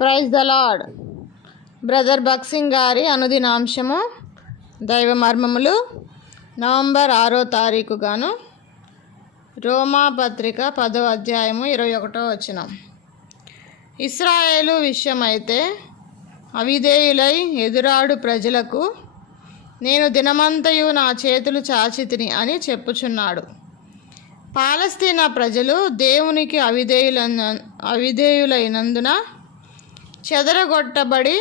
Praise the lord brother బక్సింగ్ గారి అనుదినాంశము దైవ మర్మములు November ఆరో తారీఖు గాను రోమా పత్రిక పదో అధ్యాయము ఇరవై ఒకటో వచనం. ఇస్రాయేలు విషయమైతే అవిధేయులై ఎదురాడు ప్రజలకు నేను దినమంతయు నా చేతులు చాచితిని అని చెప్పుచున్నాడు. పాలస్తీనా ప్రజలు దేవునికి అవిధేయుల అవిధేయులైనందున చెదరగొట్టబడి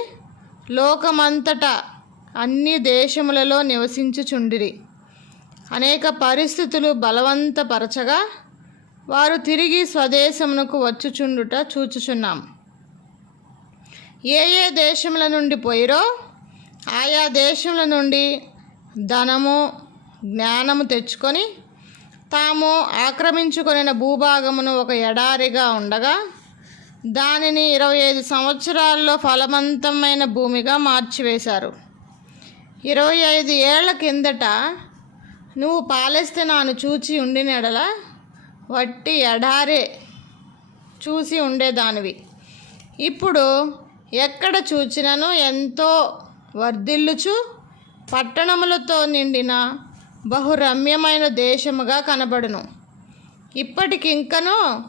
లోకమంతటా అన్ని దేశములలో నివసించుచుండిరి. అనేక పరిస్థితులు బలవంతపరచగా వారు తిరిగి స్వదేశమునకు వచ్చుచుండుట చూచుచున్నాం. ఏ ఏ దేశముల నుండి పోయిరో ఆయా దేశముల నుండి ధనము జ్ఞానము తెచ్చుకొని తాము ఆక్రమించుకొనిన భూభాగమును ఒక ఎడారిగా ఉండగా దానిని ఇరవై ఐదు సంవత్సరాల్లో ఫలవంతమైన భూమిగా మార్చివేశారు. ఇరవై ఐదు ఏళ్ళ కిందట నువ్వు పాలస్తీనాను చూచి ఉండినెడల వట్టి ఎడారే చూసి ఉండేదానివి. ఇప్పుడు ఎక్కడ చూచినను ఎంతో వర్ధిల్లుచు పట్టణములతో నిండిన బహురమ్యమైన దేశముగా కనబడును. ఇప్పటికింకనూ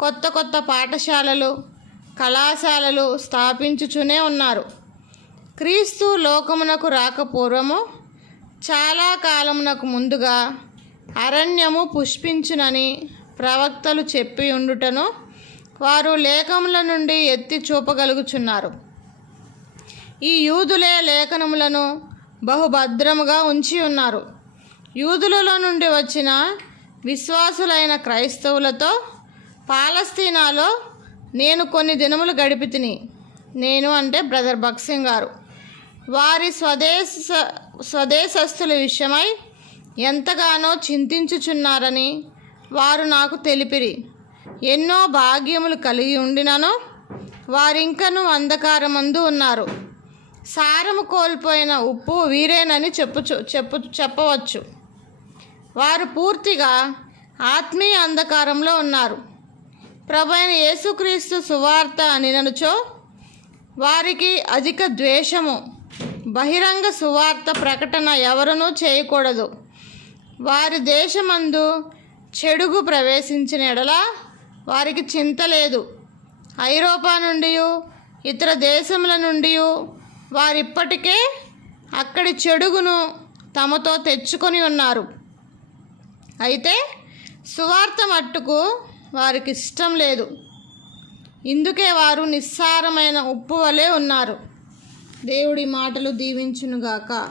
కొత్త కొత్త పాఠశాలలు కళాశాలలు స్థాపించుచునే ఉన్నారు. క్రీస్తు లోకమునకు రాకపూర్వము చాలా కాలమునకు ముందుగా అరణ్యము పుష్పించునని ప్రవక్తలు చెప్పి ఉండుటను వారు లేఖముల నుండి ఎత్తి చూపగలుగుచున్నారు. ఈ యూదులే లేఖనములను బహుభద్రముగా ఉంచి ఉన్నారు. యూదులలో నుండి వచ్చిన విశ్వాసులైన క్రైస్తవులతో పాలస్తీనాలో నేను కొన్ని దినములు గడిపి తిని నేను అంటే బ్రదర్ బక్సింగ్ గారు. వారి స్వదేశ స్వదేశస్తుల విషయమై ఎంతగానో చింతించుచున్నారని వారు నాకు తెలిపిరి. ఎన్నో భాగ్యములు కలిగి ఉండినను వారింకను అంధకారమందు ఉన్నారు. సారము కోల్పోయిన ఉప్పు వీరేనని చెప్పుచు చెప్పు చెప్పవచ్చు. వారు పూర్తిగా ఆత్మీయ అంధకారంలో ఉన్నారు. ప్రభైన యేసుక్రీస్తు సువార్త అనిననుచో వారికి అధిక ద్వేషము బహిరంగ సువార్త ప్రకటన ఎవరునూ చేయకూడదు. వారి దేశమందు చెడుగు ప్రవేశించిన ఎడల వారికి చింత లేదు. ఐరోపా నుండి ఇతర దేశముల నుండి వారిప్పటికే అక్కడి చెడుగును తమతో తెచ్చుకొని ఉన్నారు. అయితే సువార్త మట్టుకు వారికి ఇష్టం లేదు. ఇందుకే వారు నిస్సారమైన ఉప్పు వలె ఉన్నారు. దేవుడి మాటలు దీవించునుగాక.